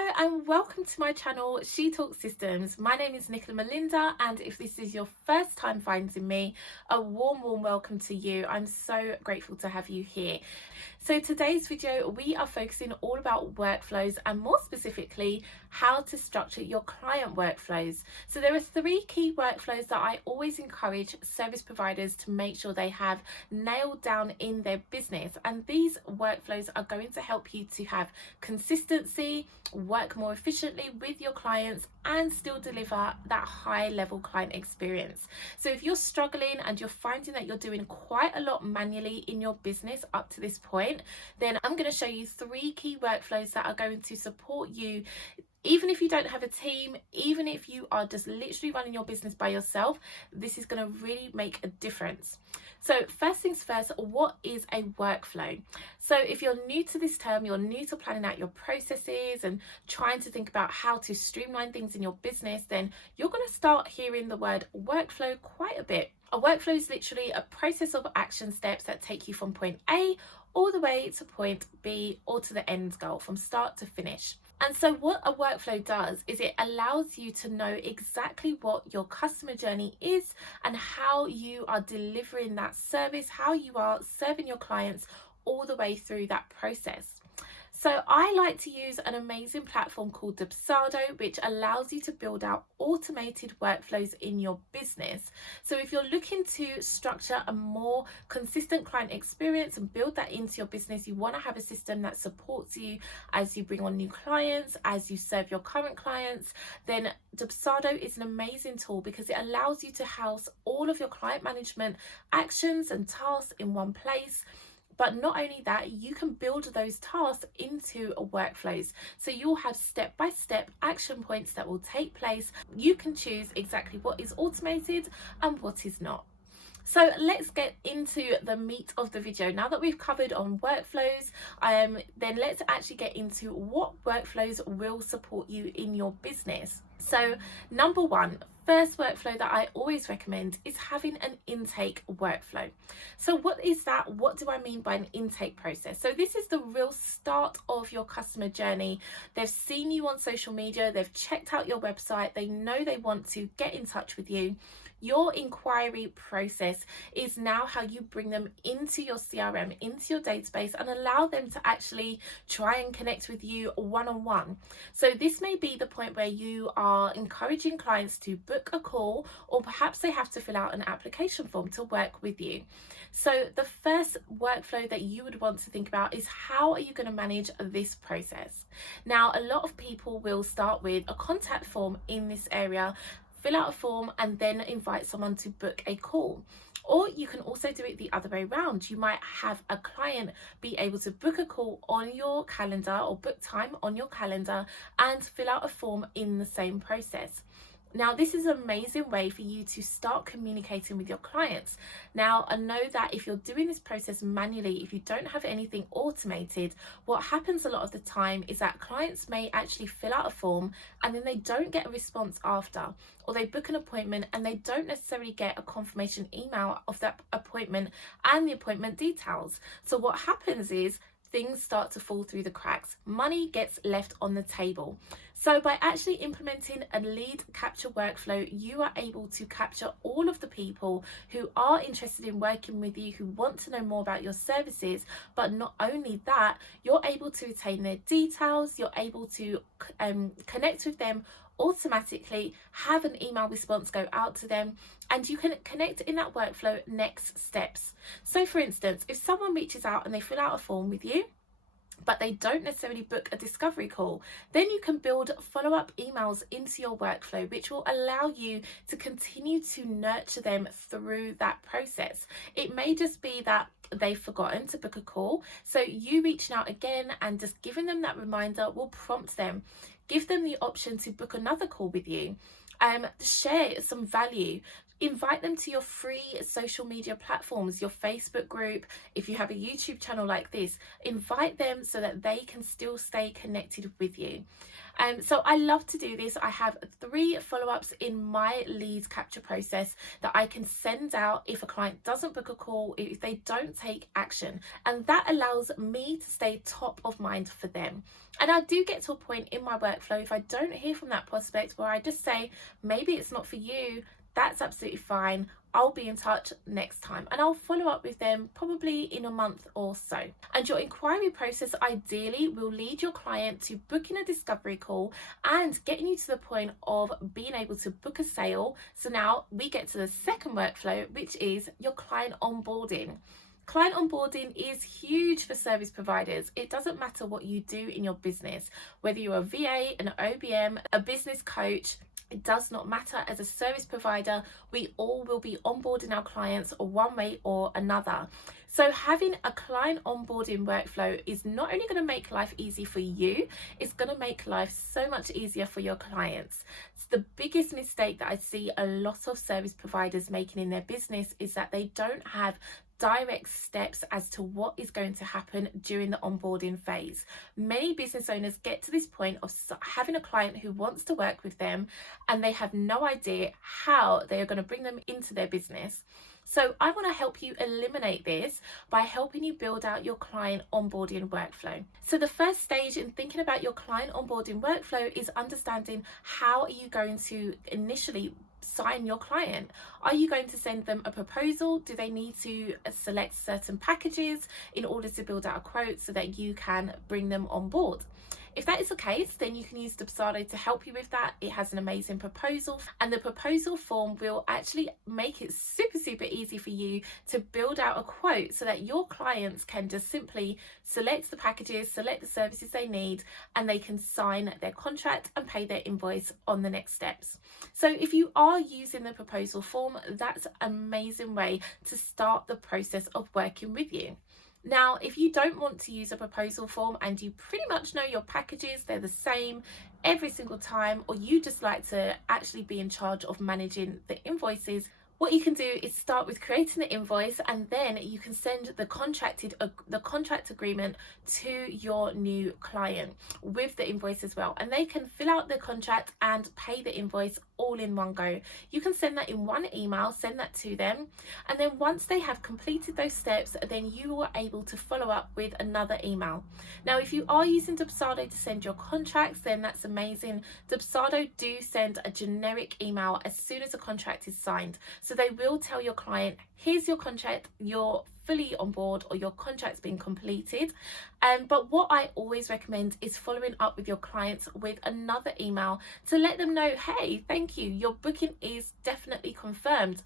Hello and welcome to my channel, She Talks Systems. My name is Nicola Melinda, and if this is your first time finding me, a warm welcome to you. I'm so grateful to have you here. So today's video, we are focusing all about workflows and more specifically, how to structure your client workflows. So there are 3 key workflows that I always encourage service providers to make sure they have nailed down in their business. And these workflows are going to help you to have consistency, work more efficiently with your clients, and still deliver that high level client experience. So if you're struggling and you're finding that you're doing quite a lot manually in your business up to this point, then I'm going to show you 3 key workflows that are going to support you. Even if you don't have a team, even if you are just literally running your business by yourself, this is going to really make a difference. So first things first, what is a workflow? So if you're new to this term, you're new to planning out your processes and trying to think about how to streamline things in your business, then you're going to start hearing the word workflow quite a bit. A workflow is literally a process of action steps that take you from point A all the way to point B or to the end goal, from start to finish. And so what a workflow does is it allows you to know exactly what your customer journey is and how you are delivering that service, how you are serving your clients all the way through that process. So I like to use an amazing platform called Dubsado, which allows you to build out automated workflows in your business. So if you're looking to structure a more consistent client experience and build that into your business, you want to have a system that supports you as you bring on new clients, as you serve your current clients, then Dubsado is an amazing tool because it allows you to house all of your client management actions and tasks in one place. But not only that, you can build those tasks into workflows. So you'll have step-by-step action points that will take place. You can choose exactly what is automated and what is not. So let's get into the meat of the video. Now that we've covered on workflows, then let's actually get into what workflows will support you in your business. So number 1, first workflow that I always recommend is having an intake workflow. So what is that? What do I mean by an intake process? So this is the real start of your customer journey. They've seen you on social media, they've checked out your website, they know they want to get in touch with you. Your inquiry process is now how you bring them into your CRM, into your database, and allow them to actually try and connect with you one-on-one. So this may be the point where you are encouraging clients to book a call, or perhaps they have to fill out an application form to work with you. So the first workflow that you would want to think about is how are you going to manage this process? Now, a lot of people will start with a contact form in this area, fill out a form, and then invite someone to book a call. Or you can also do it the other way around. You might have a client be able to book a call on your calendar or book time on your calendar and fill out a form in the same process. Now, this is an amazing way for you to start communicating with your clients. Now, I know that if you're doing this process manually, if you don't have anything automated, what happens a lot of the time is that clients may actually fill out a form and then they don't get a response after, or they book an appointment and they don't necessarily get a confirmation email of that appointment and the appointment details. So what happens is things start to fall through the cracks. Money gets left on the table. So by actually implementing a lead capture workflow, you are able to capture all of the people who are interested in working with you, who want to know more about your services. But not only that, you're able to retain their details, you're able to connect with them automatically, have an email response go out to them, and you can connect in that workflow next steps. So for instance, if someone reaches out and they fill out a form with you, but they don't necessarily book a discovery call, then you can build follow-up emails into your workflow, which will allow you to continue to nurture them through that process. It may just be that they've forgotten to book a call, so you reaching out again and just giving them that reminder will prompt them. Give them the option to book another call with you. Share some value. Invite them to your free social media platforms, your Facebook group. If you have a YouTube channel like this, invite them so that they can still stay connected with you. So I love to do this. I have 3 follow-ups in my leads capture process that I can send out if a client doesn't book a call, if they don't take action. And that allows me to stay top of mind for them. And I do get to a point in my workflow, if I don't hear from that prospect, where I just say, maybe it's not for you, that's absolutely fine. I'll be in touch next time, and I'll follow up with them probably in a month or so. And your inquiry process ideally will lead your client to booking a discovery call and getting you to the point of being able to book a sale. So now we get to the second workflow, which is your client onboarding. Client onboarding is huge for service providers. It doesn't matter what you do in your business, whether you're a VA, an OBM, a business coach. It does not matter. As a service provider, we all will be onboarding our clients one way or another. So having a client onboarding workflow is not only going to make life easy for you, it's going to make life so much easier for your clients. It's the biggest mistake that I see a lot of service providers making in their business is that they don't have direct steps as to what is going to happen during the onboarding phase. Many business owners get to this point of having a client who wants to work with them and they have no idea how they are going to bring them into their business. So I want to help you eliminate this by helping you build out your client onboarding workflow. So the first stage in thinking about your client onboarding workflow is understanding how are you going to initially sign your client. Are you going to send them a proposal? Do they need to select certain packages in order to build out a quote so that you can bring them on board? If that is the case, then you can use Dubsado to help you with that. It has an amazing proposal, and the proposal form will actually make it super easy for you to build out a quote so that your clients can just simply select the packages, select the services they need, and they can sign their contract and pay their invoice on the next steps. So if you are using the proposal form, that's an amazing way to start the process of working with you. Now, if you don't want to use a proposal form and you pretty much know your packages, they're the same every single time, or you just like to actually be in charge of managing the invoices, what you can do is start with creating the invoice, and then you can send the contract agreement to your new client with the invoice as well, and they can fill out the contract and pay the invoice all in one go. You can send that in one email, send that to them, and then once they have completed those steps, then you are able to follow up with another email. Now, if you are using Dubsado to send your contracts, then that's amazing. Dubsado do send a generic email as soon as a contract is signed. So they will tell your client, here's your contract, you're fully on board, or your contract's been completed. But what I always recommend is following up with your clients with another email to let them know, hey, thank you, your booking is definitely confirmed.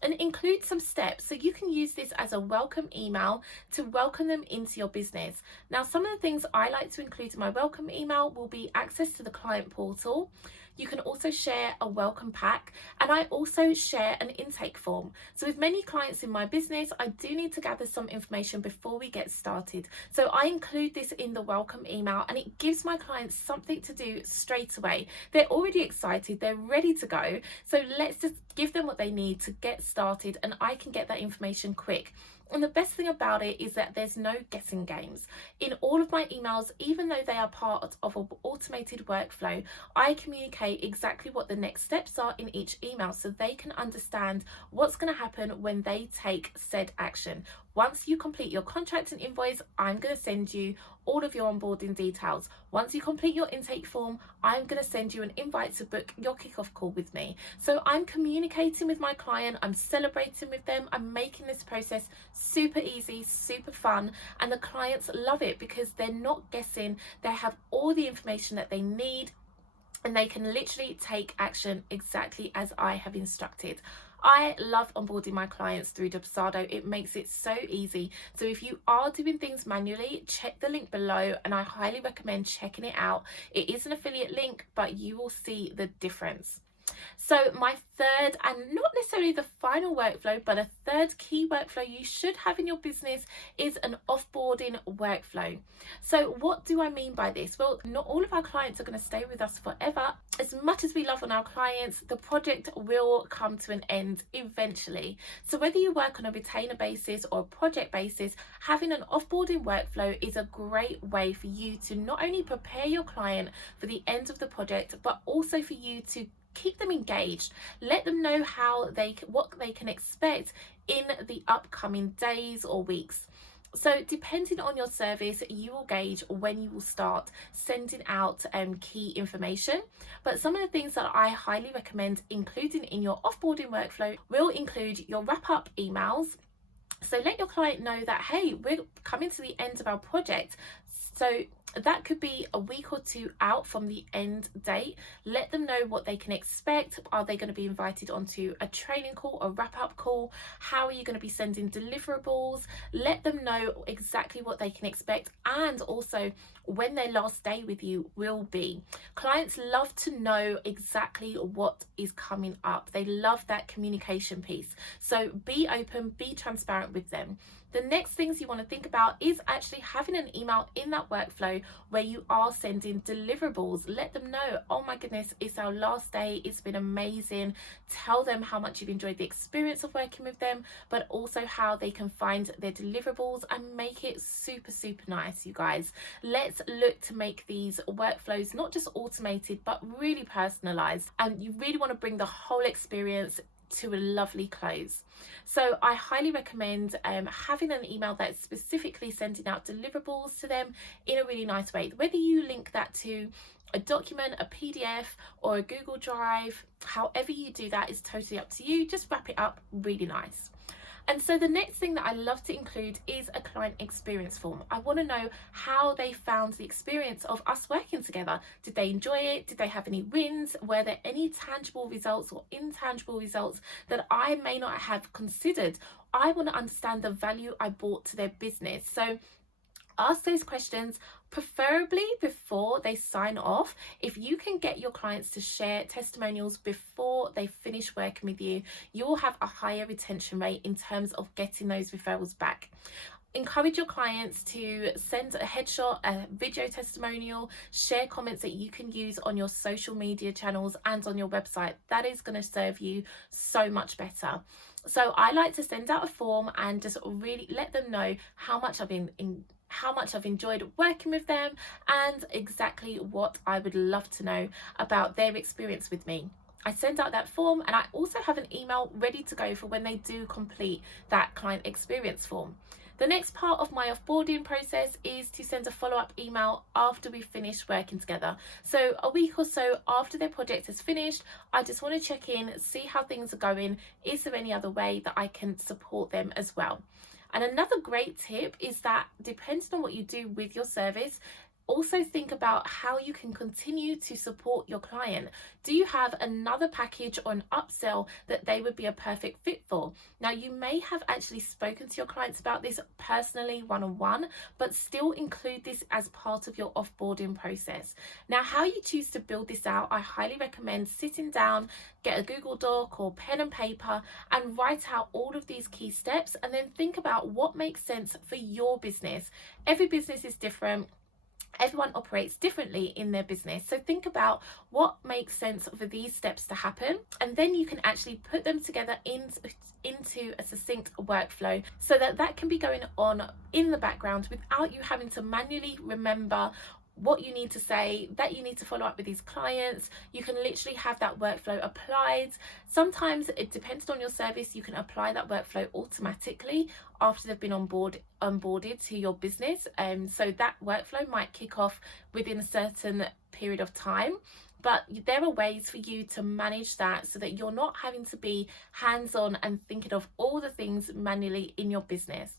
And include some steps so you can use this as a welcome email to welcome them into your business. Now, some of the things I like to include in my welcome email will be access to the client portal. You can also share a welcome pack, and I also share an intake form. So with many clients in my business, I do need to gather some information before we get started. So I include this in the welcome email, and it gives my clients something to do straight away. They're already excited, they're ready to go. So let's just give them what they need to get started, and I can get that information quick. And the best thing about it is that there's no guessing games. In all of my emails, even though they are part of an automated workflow, I communicate exactly what the next steps are in each email so they can understand what's going to happen when they take said action. Once you complete your contract and invoice, I'm going to send you all of your onboarding details. Once you complete your intake form, I'm going to send you an invite to book your kickoff call with me. So I'm communicating with my client, I'm celebrating with them, I'm making this process super easy, super fun, and the clients love it because they're not guessing. They have all the information that they need, and they can literally take action exactly as I have instructed. I love onboarding my clients through Dubsado. It makes it so easy. So if you are doing things manually, check the link below, and I highly recommend checking it out. It is an affiliate link, but you will see the difference. So my third, and not necessarily the final workflow, but a third key workflow you should have in your business is an offboarding workflow. So what do I mean by this? Well, not all of our clients are going to stay with us forever. As much as we love on our clients, the project will come to an end eventually. So whether you work on a retainer basis or a project basis, having an offboarding workflow is a great way for you to not only prepare your client for the end of the project, but also for you to keep them engaged. Let them know what they can expect in the upcoming days or weeks. So depending on your service, you will gauge when you will start sending out key information. But some of the things that I highly recommend including in your offboarding workflow will include your wrap-up emails. So let your client know that, hey, we're coming to the end of our project. So that could be a week or two out from the end date. Let them know what they can expect. Are they going to be invited onto a training call, a wrap-up call? How are you going to be sending deliverables? Let them know exactly what they can expect, and also when their last day with you will be. Clients love to know exactly what is coming up. They love that communication piece. So be open, be transparent with them. The next things you want to think about is actually having an email in that workflow where you are sending deliverables. Let them know, oh my goodness, it's our last day, it's been amazing. Tell them how much you've enjoyed the experience of working with them, but also how they can find their deliverables, and make it super, super nice, you guys. Let's look to make these workflows not just automated, but really personalized. And you really want to bring the whole experience to a lovely close. So I highly recommend having an email that's specifically sending out deliverables to them in a really nice way. Whether you link that to a document, a PDF, or a Google Drive, however you do that is totally up to you. Just wrap it up really nice. And so the next thing that I love to include is a client experience form. I want to know how they found the experience of us working together. Did they enjoy it? Did they have any wins? Were there any tangible results or intangible results that I may not have considered? I want to understand the value I brought to their business. So ask those questions, preferably before they sign off. If you can get your clients to share testimonials before they finish working with you, you'll have a higher retention rate in terms of getting those referrals back. Encourage your clients to send a headshot, a video testimonial, share comments that you can use on your social media channels and on your website. That is going to serve you so much better. So I like to send out a form and just really let them know how much I've enjoyed working with them, and exactly what I would love to know about their experience with me. I send out that form, and I also have an email ready to go for when they do complete that client experience form. The next part of my offboarding process is to send a follow-up email after we've finished working together. So a week or so after their project is finished, I just want to check in, see how things are going. Is there any other way that I can support them as well? And another great tip is that depending on what you do with your service, also think about how you can continue to support your client. Do you have another package or an upsell that they would be a perfect fit for? Now, you may have actually spoken to your clients about this personally, one-on-one, but still include this as part of your offboarding process. Now, how you choose to build this out, I highly recommend sitting down, get a Google Doc or pen and paper, and write out all of these key steps, and then think about what makes sense for your business. Every business is different. Everyone operates differently in their business. So think about what makes sense for these steps to happen, and then you can actually put them together into a succinct workflow so that can be going on in the background without you having to manually remember what you need to say, that you need to follow up with these clients. You can literally have that workflow applied. Sometimes it depends on your service, you can apply that workflow automatically after they've been onboarded to your business. So that workflow might kick off within a certain period of time. But there are ways for you to manage that so that you're not having to be hands-on and thinking of all the things manually in your business.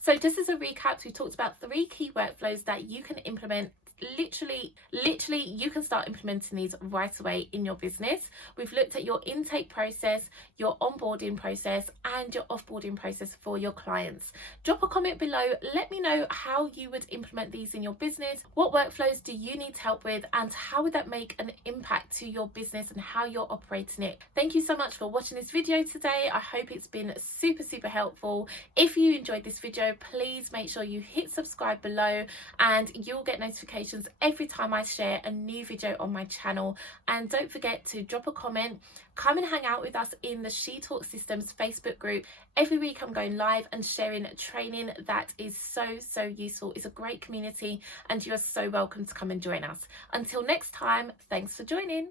So just as a recap, we talked about 3 key workflows that you can implement literally you can start implementing these right away in your business. We've looked at your intake process, your onboarding process, and your offboarding process for your clients. Drop a comment below, let me know how you would implement these in your business. What workflows do you need help with, and how would that make an impact to your business and how you're operating it? Thank you so much for watching this video today. I hope it's been super helpful. If you enjoyed this video, please make sure you hit subscribe below, and you'll get notifications every time I share a new video on my channel. And don't forget to drop a comment. Come and hang out with us in the She Talks Systems Facebook group. Every week I'm going live and sharing training that is so useful. It's a great community and you are so welcome to come and join us. Until next time, thanks for joining.